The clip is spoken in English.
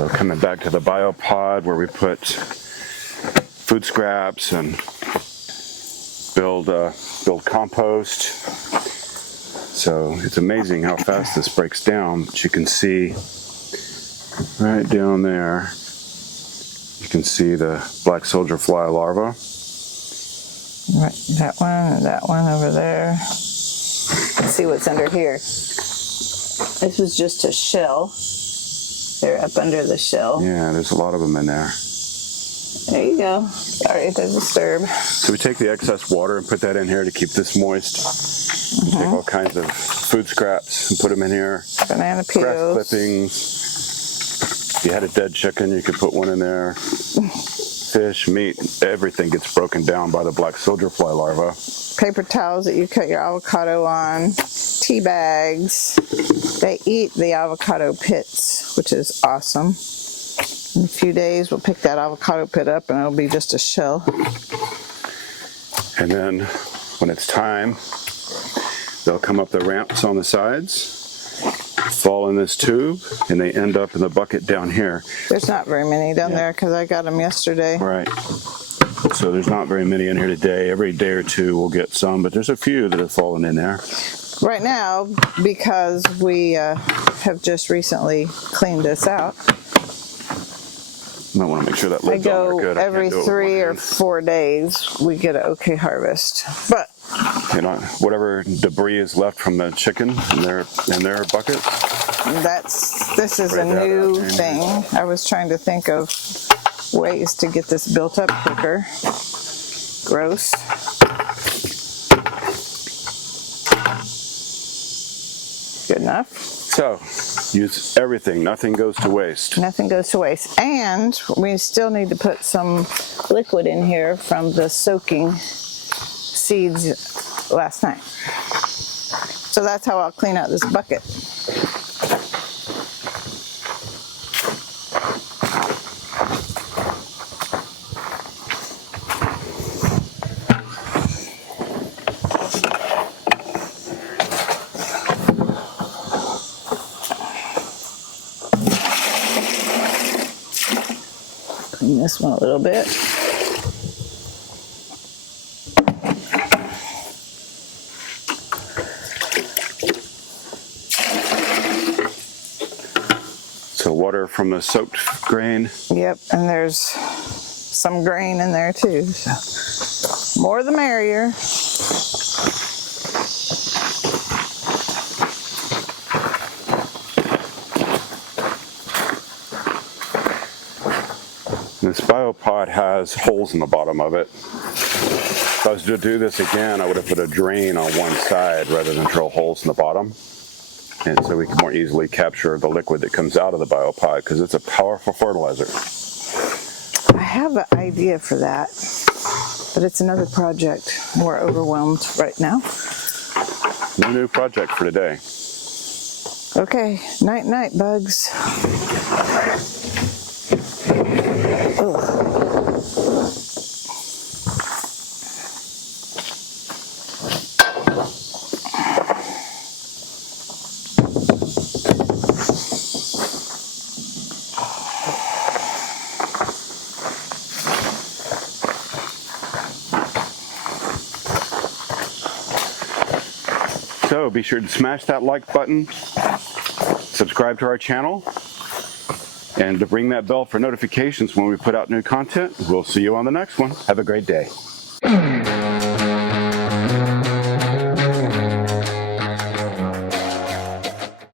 So coming back to the Biopod where we put food scraps and build compost. So it's amazing how fast this breaks down. But you can see right down there, you can see the black soldier fly larva. Right, that one and that one over there. Let's see what's under here. This was just a shell. They're up under the shell. Yeah, there's a lot of them in there. There you go. Sorry to disturb. So we take the excess water and put that in here to keep this moist. We take all kinds of food scraps and put them in here. Banana peels. Grass clippings. If you had a dead chicken, you could put one in there. Fish, meat, everything gets broken down by the black soldier fly larva. Paper towels that you cut your avocado on. Tea bags. They eat the avocado pits, which is awesome. In a few days, we'll pick that avocado pit up and it'll be just a shell. And then when it's time, they'll come up the ramps on the sides, fall in this tube, and they end up in the bucket down here. There's not very many down there because I got them yesterday. Right. So there's not very many in here today. Every day or two we'll get some, but there's a few that have fallen in there. Right now, because we have just recently cleaned this out, You might want to make sure that I lid's on there go good. I every can't do it with 3 one or hand. 4 days, we get an okay harvest. But You know, whatever debris is left from the chicken in their bucket. this is a new thing. I was trying to think of ways to get this built up quicker. Gross. Good enough. So, use everything. Nothing goes to waste. Nothing goes to waste. And we still need to put some liquid in here from the soaking seeds last night. So that's how I'll clean out this bucket. Clean this one a little bit. So water from the soaked grain. Yep, and there's some grain in there too. So more the merrier. This Biopod has holes in the bottom of it. If I was to do this again, I would have put a drain on one side rather than drill holes in the bottom. And so we can more easily capture the liquid that comes out of the Biopod because it's a powerful fertilizer. I have an idea for that, but it's another project. We're overwhelmed right now. No new project for today. Okay, night night bugs. Ugh. So be sure to smash that like button, subscribe to our channel, and to ring that bell for notifications when we put out new content. We'll see you on the next one. Have a great day.